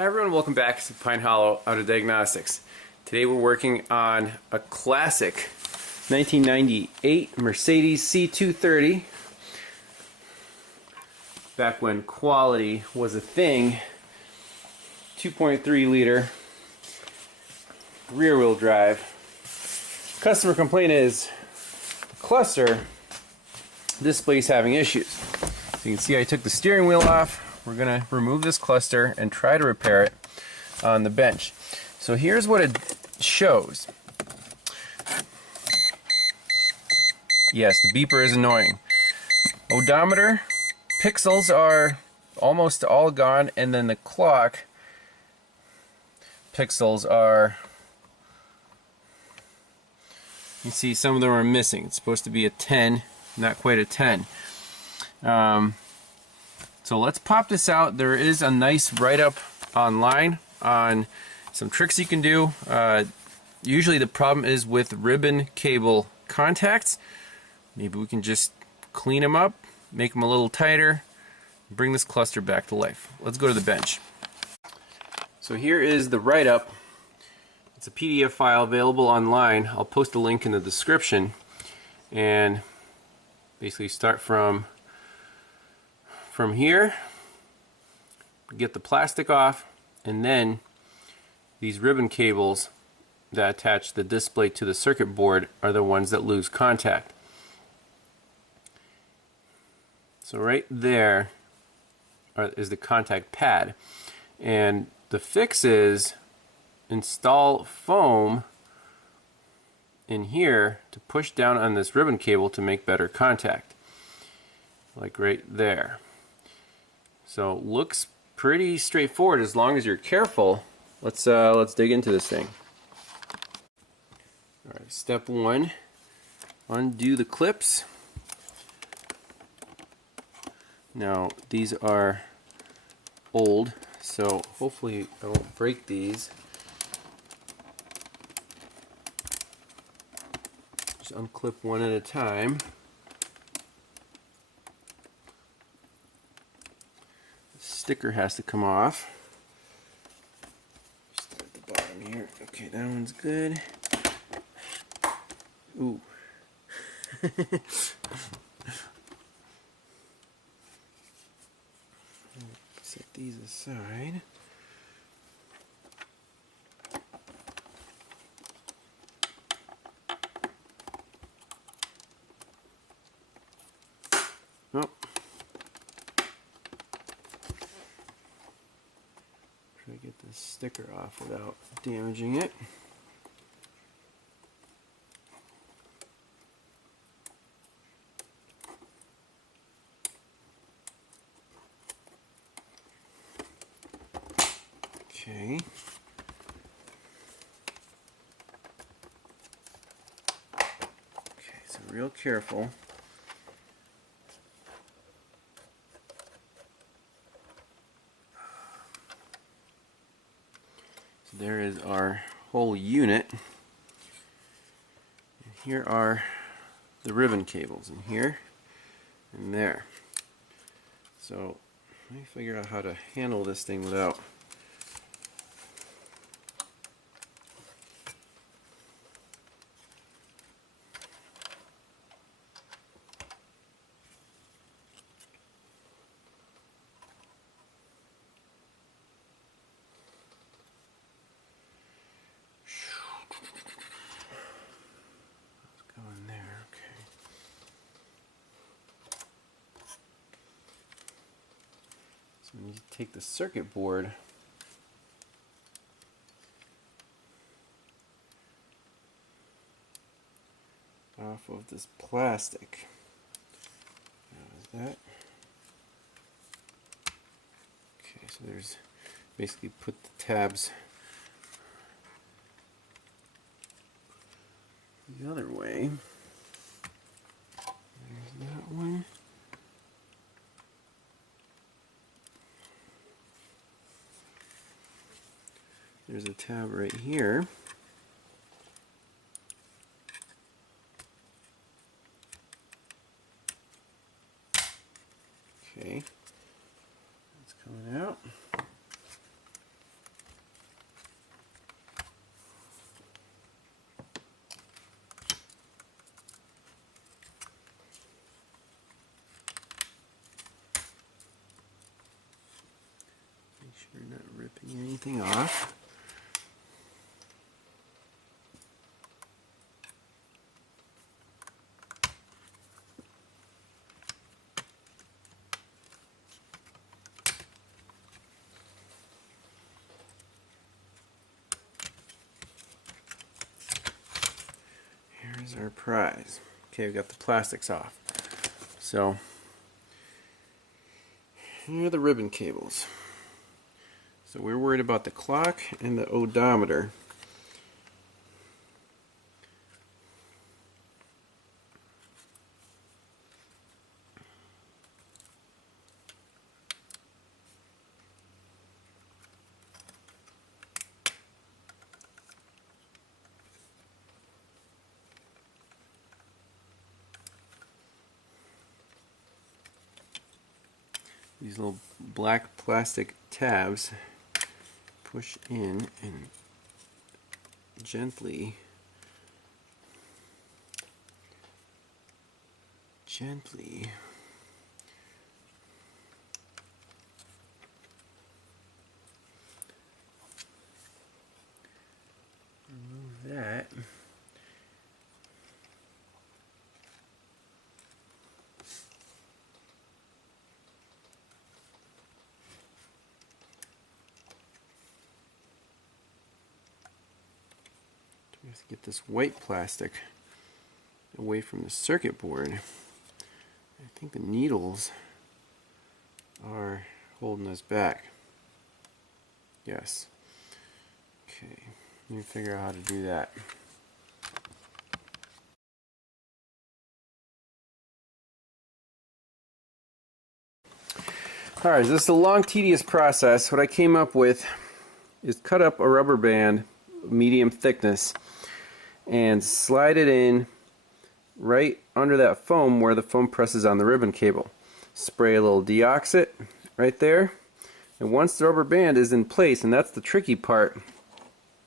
Hi everyone, welcome back to Pine Hollow Auto Diagnostics. Today we're working on a classic 1998 Mercedes C230. Back when quality was a thing. 2.3 liter rear wheel drive. Customer complaint is the cluster display's having issues. So you can see I took the steering wheel off. We're going to remove this cluster and try to repair it on the bench. So here's what it shows. Yes, the beeper is annoying. Odometer, pixels are almost all gone, and then the clock pixels are, you see some of them are missing. It's supposed to be a 10, not quite a 10. So let's pop this out. There is a nice write-up online on some tricks you can do. Usually the problem is with ribbon cable contacts. Maybe we can just clean them up, make them a little tighter, bring this cluster back to life. Let's go to the bench. So here is the write-up. It's a PDF file available online. I'll post a link in the description, and basically start from here, get the plastic off, and then these ribbon cables that attach the display to the circuit board are the ones that lose contact. So right there is the contact pad, and the fix is install foam in here to push down on this ribbon cable to make better contact, like right there. So looks pretty straightforward as long as you're careful. Let's dig into this thing. All right, step one: undo the clips. Now these are old, so hopefully I won't break these. Just unclip one at a time. Sticker has to come off. Just at the bottom here. Okay, that one's good. Ooh. Set these aside. Oh. Try to get the sticker off without damaging it. Okay. Okay, so real careful. So there is our whole unit. And here are the ribbon cables in here and there. So let me figure out how to handle this thing without going there. Okay. So we need to take the circuit board off of this plastic. Now is that? Okay, so there's basically put the tabs the other way. There's that one. There's a tab right here. Okay, it's coming out. everything off. Here's our prize. Okay, we got the plastics off. So, here are the ribbon cables. So we're worried about the clock and the odometer. These little black plastic tabs push in and gently remove that. We have to get this white plastic away from the circuit board. I think the needles are holding us back. Yes. Okay, let me figure out how to do that. Alright, this is a long, tedious process. What I came up with is cut up a rubber band, medium thickness, and slide it in right under that foam where the foam presses on the ribbon cable. Spray a little DEOXIT right there, and once the rubber band is in place, and that's the tricky part,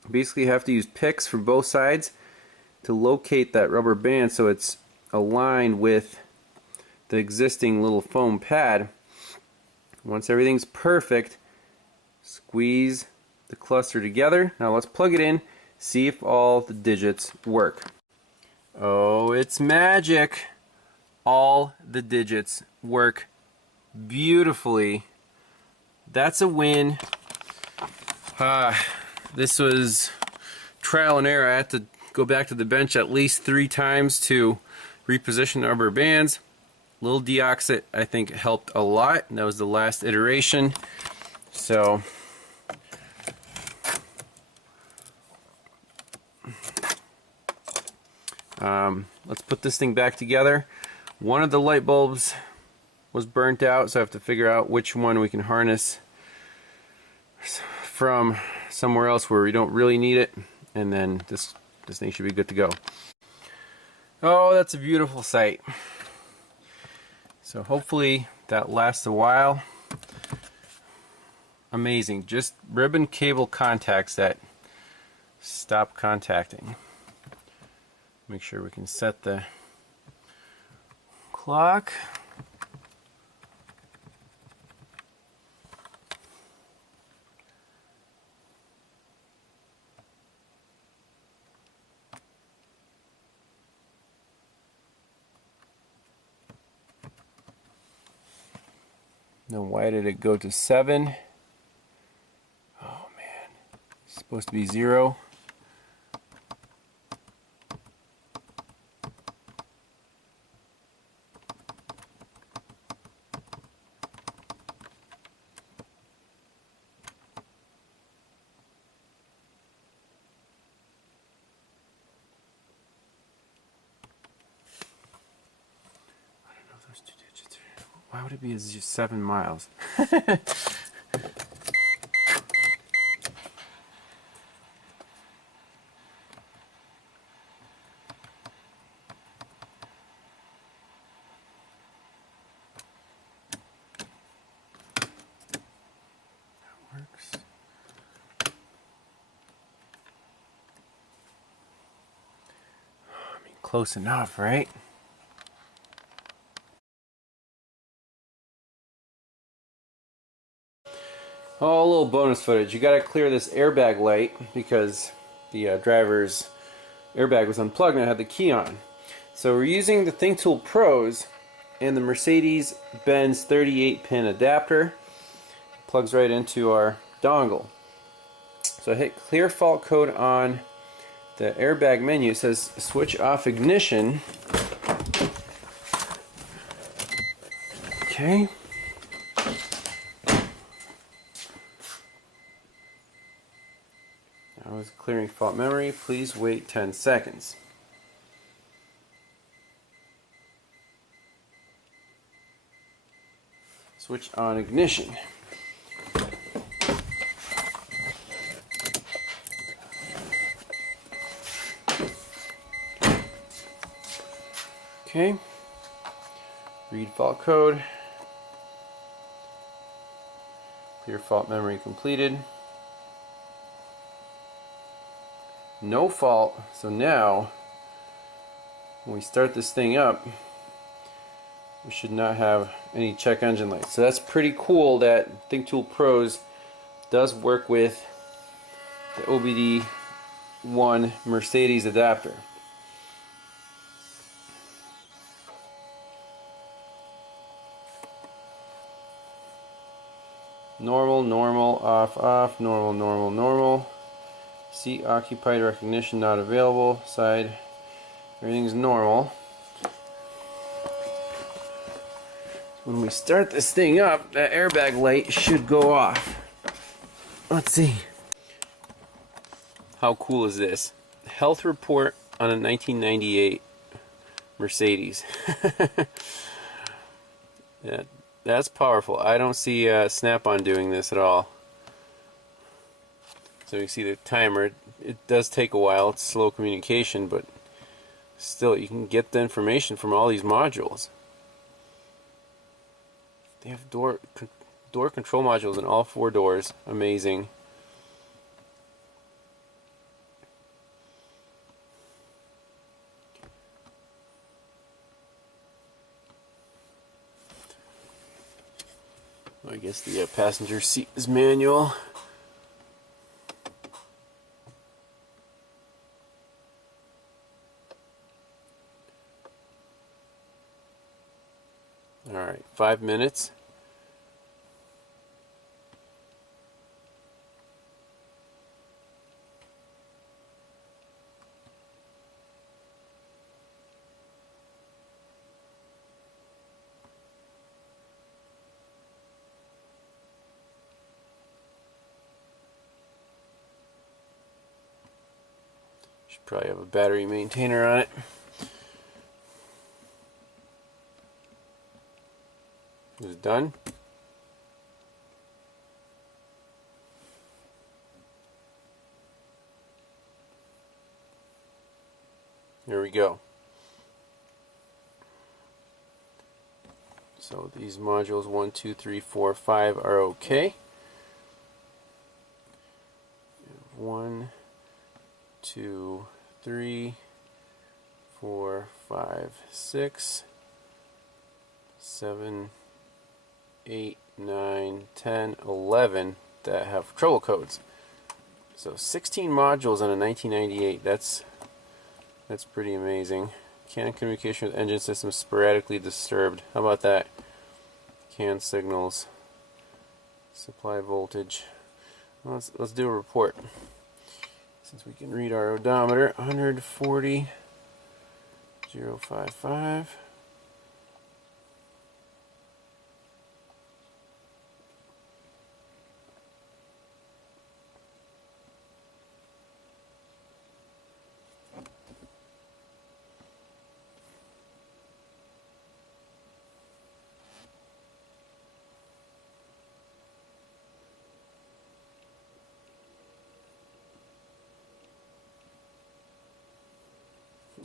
basically you have to use picks from both sides to locate that rubber band so it's aligned with the existing little foam pad. Once everything's perfect, squeeze the cluster together. Now let's plug it in, see if all the digits work. Oh, it's magic! All the digits work beautifully. That's a win. This was trial and error. I had to go back to the bench at least 3 times to reposition the rubber bands. Little DEOXIT, I think, helped a lot. That was the last iteration. So let's put this thing back together. One of the light bulbs was burnt out, so I have to figure out which one we can harness from somewhere else where we don't really need it, and then this thing should be good to go. Oh, that's a beautiful sight. So hopefully that lasts a while. Amazing. Just ribbon cable contacts that stop contacting. Make sure we can set the clock. Now why did it go to 7? Oh man, it's supposed to be 0. Those 2 digits. Why would it be 7 miles? Works. I mean, close enough, right? Oh, a little bonus footage. You got to clear this airbag light because the driver's airbag was unplugged and I had the key on. So we're using the THINKTOOL Pros and the Mercedes Benz 38-pin adapter. Plugs right into our dongle. So I hit clear fault code on the airbag menu. It says switch off ignition. Okay. Now it's clearing fault memory. Please wait 10 seconds. Switch on ignition. Okay. Read fault code. Clear fault memory completed. No fault. So now, when we start this thing up, we should not have any check engine lights. So that's pretty cool that THINKTOOL Pros does work with the OBD1 Mercedes adapter. Normal, normal, off, off, normal, normal, normal. Seat occupied, recognition not available. Side, everything's normal. When we start this thing up, that airbag light should go off. Let's see. How cool is this? Health report on a 1998 Mercedes. Yeah, that's powerful. I don't see Snap-on doing this at all. So you see the timer. It does take a while. It's slow communication, but still, you can get the information from all these modules. They have door control modules in all 4 doors. Amazing. I guess the passenger seat is manual. Alright, 5 minutes. Should probably have a battery maintainer on it. Is it done? There we go. So these modules 1, 2, 3, 4, 5 are okay. 1, 2, 3, 4, 5, 6, 7, 8, 9, 10, 11 that have trouble codes. So 16 modules on a 1998. That's pretty amazing. CAN communication with engine system sporadically disturbed. How about that? CAN signals. Supply voltage. Well, let's do a report. Since we can read our odometer, 140.055.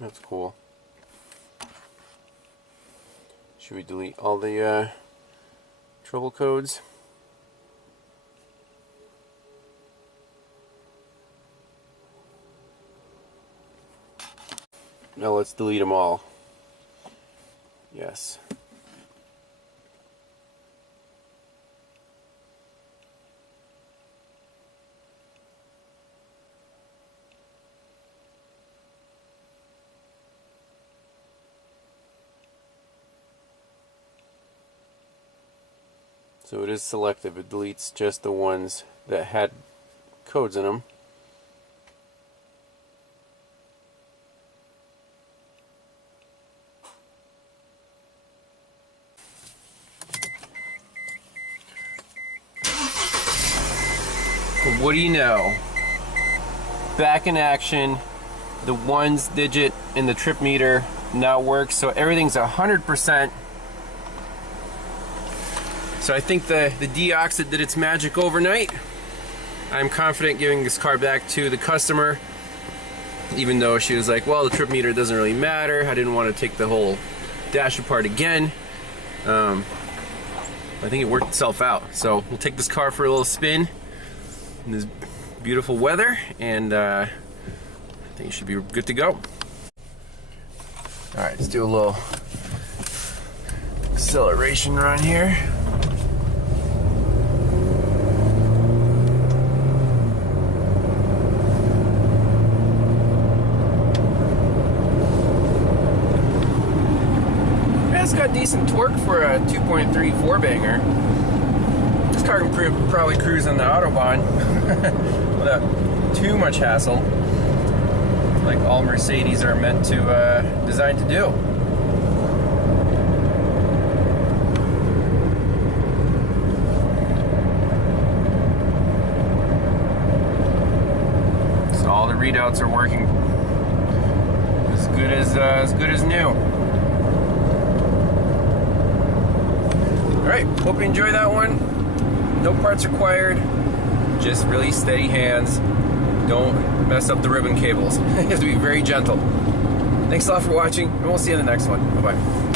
That's cool. Should we delete all the trouble codes? No, let's delete them all. Yes. So it is selective. It deletes just the ones that had codes in them. But what do you know? Back in action. The ones digit in the trip meter now works, so everything's 100%. So I think the DEOXIT did its magic overnight. I'm confident giving this car back to the customer, even though she was like, well, the trip meter doesn't really matter. I didn't want to take the whole dash apart again. I think it worked itself out. So we'll take this car for a little spin in this beautiful weather, and I think it should be good to go. Alright, let's do a little acceleration run here. It's got decent torque for a 2.3 four-banger. This car can probably cruise on the Autobahn without too much hassle, like all Mercedes are meant to, designed to do. So all the readouts are working as good as new. Alright, hope you enjoyed that one. No parts required, just really steady hands. Don't mess up the ribbon cables. You have to be very gentle. Thanks a lot for watching, and we'll see you in the next one. Bye-bye.